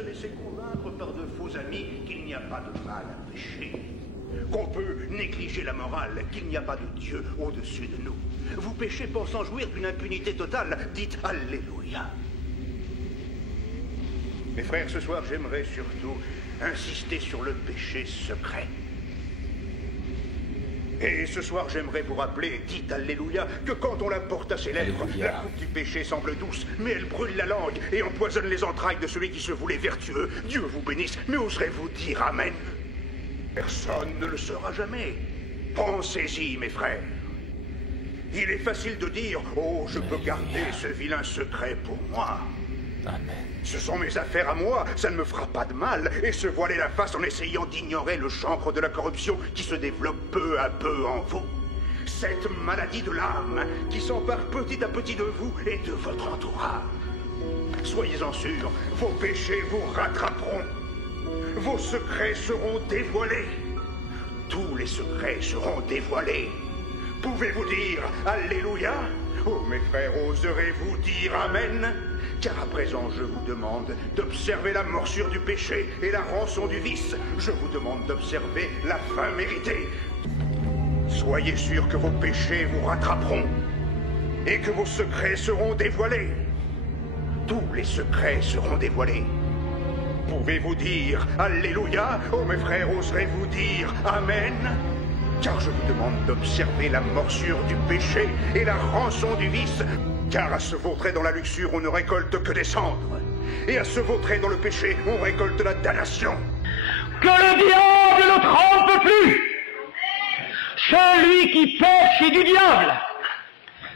se laisser convaincre par de faux amis qu'il n'y a pas de mal à pécher. Qu'on peut négliger la morale, qu'il n'y a pas de Dieu au-dessus de nous. Vous péchez pensant jouir d'une impunité totale, dites Alléluia. Mes frères, ce soir, j'aimerais surtout insister sur le péché secret. Et ce soir, j'aimerais vous rappeler, dites Alléluia, que quand on la porte à ses lèvres, la coupe du péché semble douce, mais elle brûle la langue et empoisonne les entrailles de celui qui se voulait vertueux. Dieu vous bénisse, mais oserez-vous dire Amen? Personne ne le saura jamais. Pensez-y, mes frères. Il est facile de dire « Oh, je peux garder ce vilain secret pour moi. » Amen. Ce sont mes affaires à moi, ça ne me fera pas de mal, et se voiler la face en essayant d'ignorer le chancre de la corruption qui se développe peu à peu en vous. Cette maladie de l'âme qui s'empare petit à petit de vous et de votre entourage. Soyez-en sûrs, vos péchés vous rattraperont. Vos secrets seront dévoilés. Tous les secrets seront dévoilés. Pouvez-vous dire Alléluia? Oh, mes frères, oserez-vous dire Amen? Car à présent, je vous demande d'observer la morsure du péché et la rançon du vice. Je vous demande d'observer la fin méritée. Soyez sûrs que vos péchés vous rattraperont et que vos secrets seront dévoilés. Tous les secrets seront dévoilés. Pouvez-vous dire Alléluia? Oh, mes frères, oserez-vous dire Amen? Car je vous demande d'observer la morsure du péché et la rançon du vice. Car à se vautrer dans la luxure, on ne récolte que des cendres. Et à se vautrer dans le péché, on récolte la damnation. Que le diable ne trompe plus. Celui qui pêche est du diable.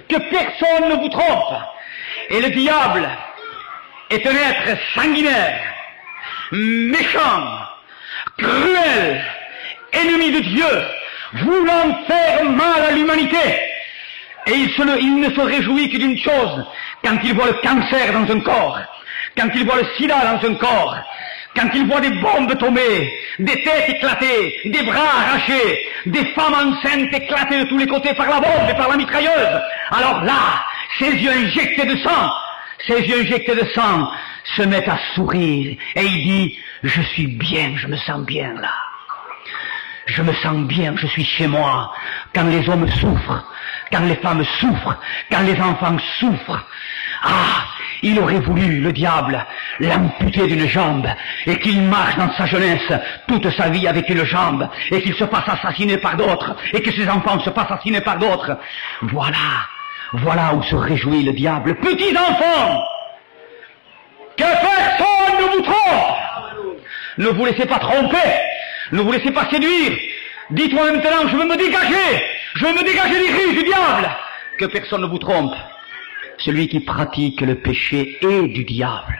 Que personne ne vous trompe. Et le diable est un être sanguinaire, méchant, cruel, ennemi de Dieu, voulant faire mal à l'humanité. Et il ne se réjouit que d'une chose, quand il voit le cancer dans un corps, quand il voit le sida dans un corps, quand il voit des bombes tomber, des têtes éclatées, des bras arrachés, des femmes enceintes éclatées de tous les côtés par la bombe et par la mitrailleuse. Alors là, ses yeux injectés de sang, se mettent à sourire et il dit « Je suis bien, je me sens bien là. Je me sens bien, je suis chez moi. » Quand les hommes souffrent, quand les femmes souffrent, quand les enfants souffrent. Ah, il aurait voulu, le diable, l'amputer d'une jambe et qu'il marche dans sa jeunesse toute sa vie avec une jambe et qu'il se fasse assassiner par d'autres et que ses enfants se fassent assassiner par d'autres. Voilà où se réjouit le diable. Petits enfants, que personne ne vous trompe. Ne vous laissez pas tromper, ne vous laissez pas séduire. Dites-moi maintenant, je veux me dégager des griffes du diable. Que personne ne vous trompe. Celui qui pratique le péché est du diable.